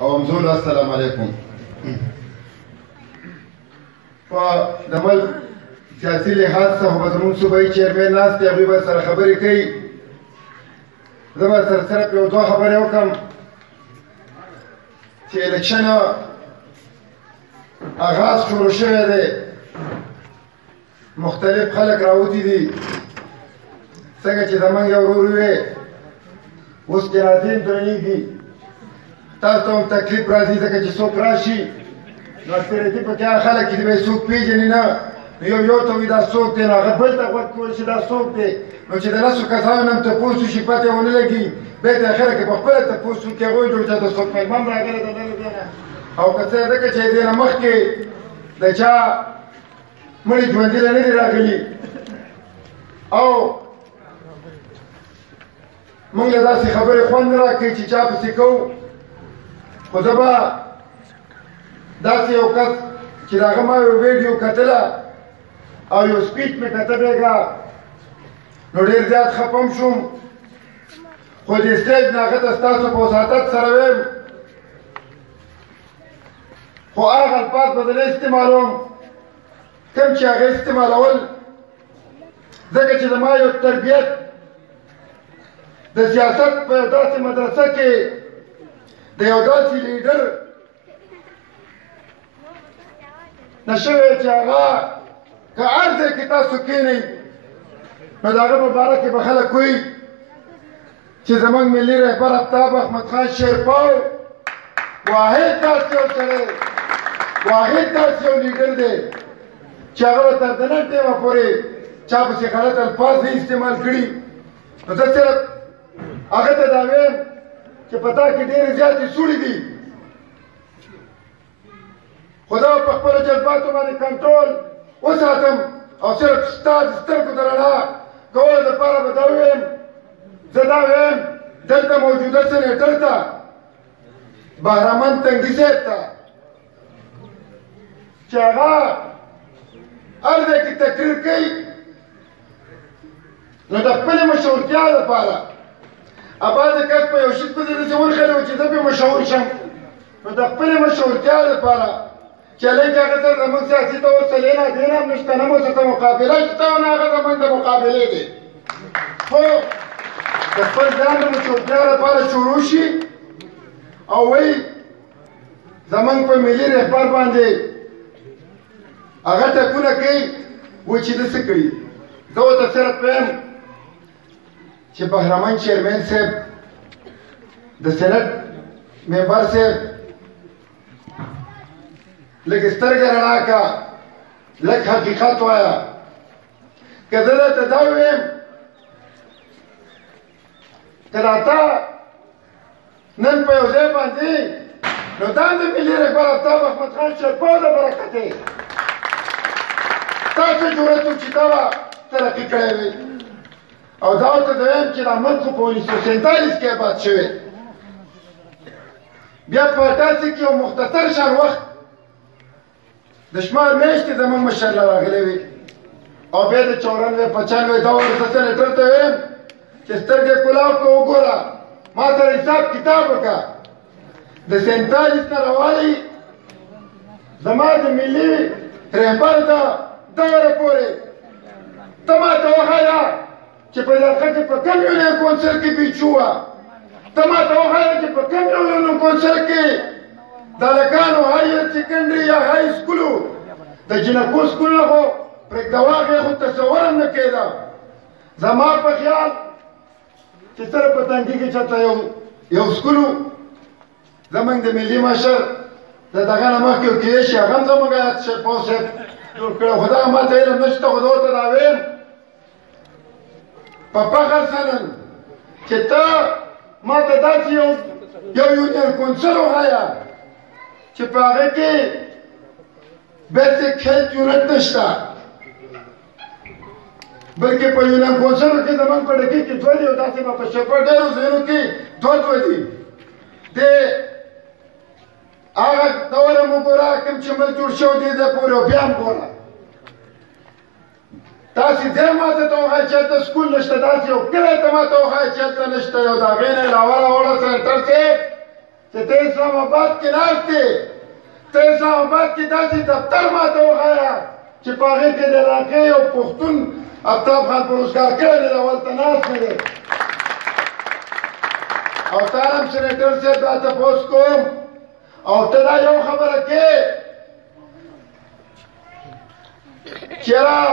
او همزولو السلام علیکم. په د ملک سیاسي لحاظ څخه به زموږ صوبایي چیرمین ناست دی، هغوی به سره خبرې کوي. زه به سره صرف یو دوه خبرې وکړم چې الیکشن آغاز شروع شوی دی، مختلف خلک راوتي دي. څنګه چې زموږ یو ورور وی اوس جنازې هم درنېږي، تاسو ته هم تکلیف راځي ځکه چې څوک راشي نو اکثریتي پکې هغه خلک چې به څوک پېژني نه، نو یو ته وایي دا څوک دی، نو هغه بل ته غوږ کوي چې دا څوک دی. نو چې د لسو کسانو نه هم تپوس وشي پته ونه لګي، بیا تر اخره کې په خپله تپوس وکړي، هغوی جوړ چې د څوک مېلمه هم راغلی دی نه دی نه، او که څه ځکه چې دې نه مخکې د چا مړي ژوندي له نه دي راغلي او موږ له داسې خبرې خوند نه راکوي چې چا پسې کوو. خو زه به داسې یو کس چې د هغه ما یو ویډیو کتله او یو سپیچ مې کته بېګا نو ډېر زیات خفه شوم، خو د سټیج نه هغه ته ستاسو په وساطت سره ویم، خو هغه الفاظ به زه نه استعمالوم کوم چې هغه استعمالول، ځکه چې زما یو تربیت د سیاست په یو داسې مدرسه کې د یو داسې لیډر نه شوی چې هغه که هر ځای کې تاسو کښېنئ نو د هغه په باره کې به خلک وایي چې زموږ ملي رهبر آفتاب احمد خان شیرپاو واحد داسې یو سړی، واحد داسې یو لیډر دی چې هغه به تر د نن ټیمه پورې چا پسې غلط الفاظ نه استعمال کړي. نو زه صرف هغه ته دا ویم چې په تا کې ډېرې زیاتې سوړې دي، خو زه په خپلو جذباتو باندې کنټرول وساتم او صرف ستا د سترګو د رڼا کولو دپاره به دا ویم، زه دا ویم دلته موجوده سنیټر ته بهرامند تنګي صاحب ته چې هغه هر ځای کې تقریر کوي نو د خپلې مشهورتیا لپاره بعضې کس په یو شي پسې داسې ورغلی و چې زه پرې مشهور شم، نو د خپلې مشهورتیا لپاره چې هلکې هغه سره زموږ سیاسي طور سلینا دین هم نشته، نه مو څه مقابله شته او نه هغه زموږ د مقابلې دی، خو د خپل ځان د مشهورتیا لپاره شروع شي او وایي زموږ په ملي رهبر باندې هغه ټکونه کوي وایي چې ده څه کړي. زه ورته صرف وایم چې بهرامند چیرمین صاحب د سینټ ممبر صاحب لږ سترګې رڼا کړه، لږ حقیقت وایه. که زه درته دا ویم که دا تا نن په یو ځای باندې نو دا د ملي رهبر آفتاب احمد خان شیرپاو د برکت دی، تاسو جرأت و چې دا به ترقي کړی وي. او دا ورته دویم چې دا ملک خو په 1947 کې آباد شوی، بیا په 88 کې یو مختصر شان وخت د شمار میاشتې زموږ مشر له راغلی وي، او بیا د 94-95 دور زه سنیټر ته ویم چې سترګې کلاو که وګوره ما سره حساب کتاب وکړه، د 47 نه راوالی زما د ملي رهبر د دوره پورې ته ما ته وښایه چې په علاقه کې په کوم یونین کونسل کې بیچو وه، ته ما ته وښایه چې په کوم یونین کونسل کې د هلکانو هایر سیکنډري یا های سکولو د جنکو سکولونه خو پرېږده واغې خو تصور هم نه کېده. زما په خیال چې صرف په تنګي کې چېرته یو سکول و، زموږ د ملي مشر د دغه نه مخکې یو کېدای شي هغه هم زموږ شیرپاو صاحب جوړ کړی، خو دغه ما ته علم نشته، خو زه ورته دا ویم په فخر سره چې ته ما ته داسې یو یونین کونسل وښایه چې په هغه کې بیسک هیلث یونټ نشته، بلکې په یونین کونسلو کې زموږ په ډکي کې دوه دي او داسې به په شپه ډېرو ځایونو کې دوه دي. د هغه دوره مو ګوره کوم چې ملک جوړ شوی دی دی پورې او بیا هم ګوره تاسې ځای ما ته ته وښایه چې هلته سکول نشته، داسې یو کلی ته ما ته وښایه چې هلته نشته، یو د هغې نه علاوه راوړه سنټر صاحب چې چې ته اسلام آباد کې ناست یې ته اسلام آباد کې داسې دفتر ماته وښایه چې په هغې کې د علاقې یو پښتون افتاب خان په روزګار کړی دی اولته ناست نه دی او تا هم سینیټر صاحب دا تپوس کوم او ته دا یو خبره کې چېرې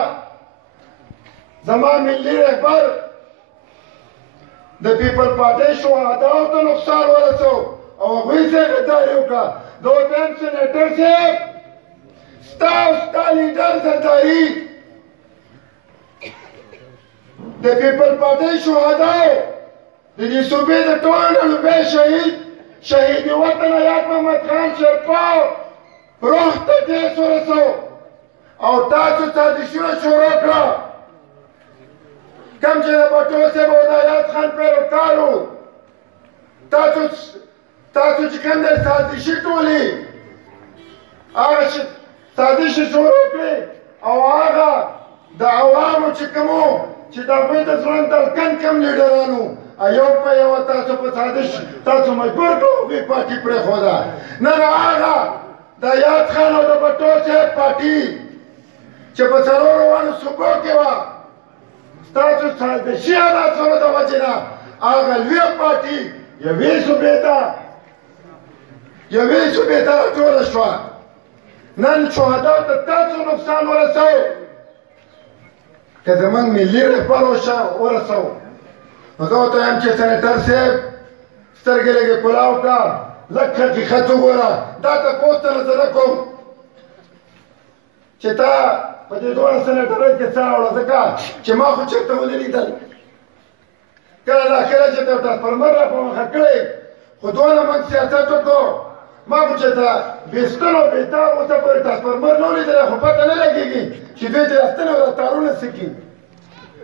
زما ملي رهبر د پیپل پارټۍ شهداو ته نقصان ورسو او هغوی ته یې غداري وکړه د وطن سینیټر صاحب ستا او ستا لیډر زرداري د پیپل پارټۍ شهداو د دې صوبې د ټولو نه لومړی شهید وطن حیات محمد خان شیرپا روح ته ټیس ورسو او تاسو سازشونه شروع کړه کوم چې د بټو صاحب او د حیات خان پیروکار وو تاسو چې کوم دی سازشي ټولې هغه سازشي شروع کړې او هغه د عوامو چې کومو چې د هغوی د ژوند دلکن کم لیډرانو یو په یوه تاسو په سازش تاسو مجبور کړو هغوی پارټي پرېښوده نن هغه د حیات خان او د بټو صاحب پارټي چې په څلورو واړو صوبو کې وه ستاسو سازشي عناصرو د وجې نه هغه لویه پارټي یوې صوبې ته راټوله شوه نن شهداو ته تاسو نقصان ورسوو که زمونږ ملي رهبر ورسوو نو زه ورته وایم چې سینیټر صاحب سترګې لږې کلاو کړه لږ حقیقت وګوره دا تپوس ته نه زه نه کوم چې تا په دې دواړه سینیټرۍ کې څه راوړه ځکه چې ما خو چېرته ونه لیدل کله ناکله چې ته ټرانسفرمر را په مخه کړی خو دونه موږ سیاست وکړو ما خو چېرته بېستن او بېتار اوسه پورې ټرانسفرمر نه و لیدلی خو پته نه لګېږي چې دوی ته راستنې او دا تارونه څه کي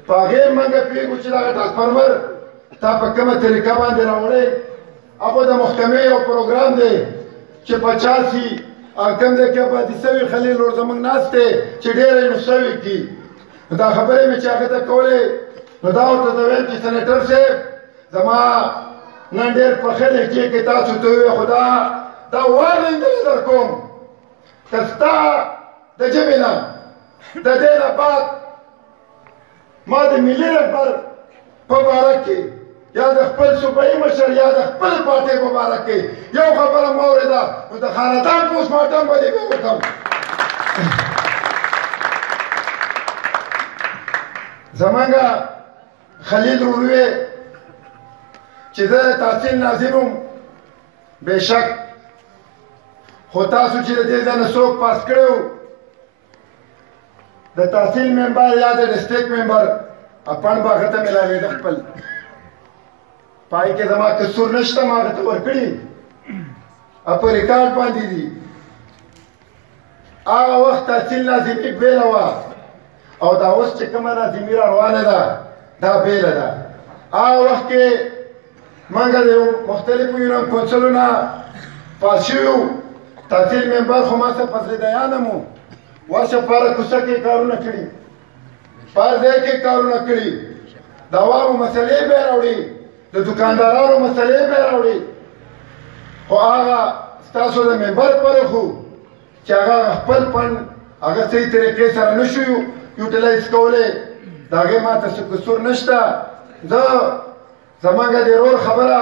په هغې موږ پوهېږو چې دغه ټرانسفرمر تا په کومه طریقه باندې راوړی هغو د محکمې یو پروګرام دی چې 85 کوم دی کې آبادي سوي خلیل ور زموږ ناست دی چې ډېره یې نو سوي دي دا خبرې مې چې هغه ته کولې نو دا ورته زه ویم چې سینیټر صاحب زما نن ډېر په ښه لهجې کې تاسو ته وویل خو دا وارننګ درې در کوم که ستا د ژبې نه د دې نه بعد ما د ملي رهبر په باره کې یا د خپل صوبایي مشر یا د خپل پارټۍ په باره کې یو خبره مه اورېده نو د خاندان پوسټمارټم به دې بیا وکړم زمونږ خلیل رولوی چې زه د تحصیل ناظم وم بېشک خو تاسو چې د دې ځای نه څوک پاس کړی و د تحصیل ممبر یا د ډسټرکټ ممبر اپن به هغه ته میلاوېده خپل پای کې زما قصور نشته ما هغه ته ورکړي په ریکارډ باندې دي هغه وخت تحصیل ناظمي بېله وه او دا اوس چې کومه ناظمي را روانه ده دا بېله ده هغه وخت کې موږ د مختلفو یونان کونسلونه پاس شوي وو تحصیل ممبر خو ما سره فضل دیانم وو ورشه په هره کوڅه کې کارونه کړي په هر ځای کې کارونه کړي د عوامو مسلې به یې راوړي د دکاندارانو مسلې به یې راوړي خو هغه ستاسو د ممبر فرق و چې هغه خپل فنډ هغه صحیح طریقې سره نه شو یوټیلایز کولی د هغې ما ته څه قصور نشته زه زمونږ د ورور خبره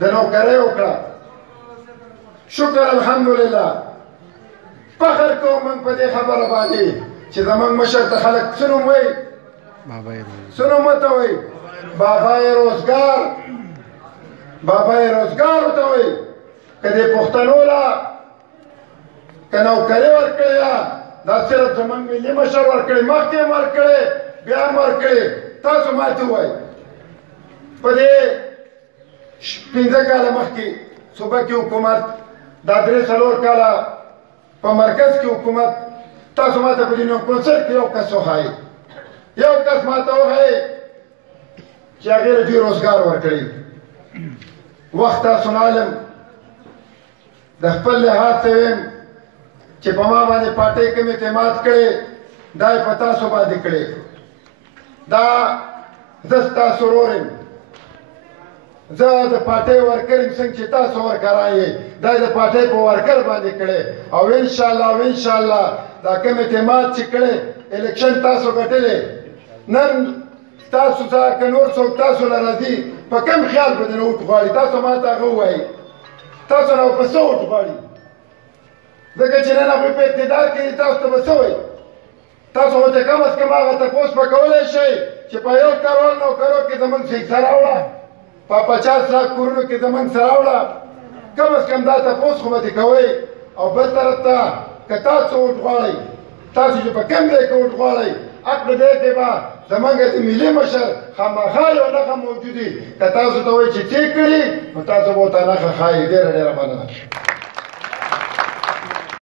د نوکرۍ وکړه شکر الحمدلله فخر کوم موږ په دې خبره باندې چې زمونږ مشر ته خلک څه نوم وایي څه نوم ورته وایي بابای روزګار بابای روزګار ورته وایي که دې پښتنو له که نوکري ورکړې ده دا صرف زمونږ ملي مشر ورکړې مخکې هم ورکړې بیا هم ورکړې تاسو ماته ووایئ په دې 15 کاله مخکې صوبه کې حکومت دا 3-4 کاله په مرکز کې حکومت تاسو ماته په دې نو کونسل کې یو کس وښایي یو کس ماته وښایي چې هغې له دوی روزګار ورکړي وخت تاسو نه علم د خپل لحاظ ته ویم چې په ما باندې پارټۍ کوم اعتماد کړی دا یې په تاسو باندې کړی دا زه ستاسو ورور یم زه د پارټۍ ورکر یم څنګه چې تاسو ورکران یې دا د پارټۍ په ورکر باندې کړی او انشاءالله دا کوم اعتماد چې کړی الیکشن تاسو ګټلی نن تاسو څخه که نور څوک تاسو له راځي په کوم خیال به دې نه ووټ غواړي تاسو ما ته هغه ووایي تاسو نه په څه ووټ غواړي ځکه چې نن هغوی په اقتدار کې دي تاسو ته به څه وایي تاسو خو ته کم از کم هغه تپوس به کولی شئ چې په 1 کروڑ 9 کروڑ کې زموږ ښیښه راوړه په 50 لاک کورونو کې زموږ څه راوړه کم از کم دا تپوس خو به ترې کوئ او بل طرف ته که تاسو ووټ غواړئ تاسو چې په کوم ځای کې ووټ غواړئ حق په دې کې به زموږ د ملي مشر خامخا یو نښه موجود وي که تاسو ته وایي چې څه کړي نو تاسو به ورته نښه ښایي ډېره مننه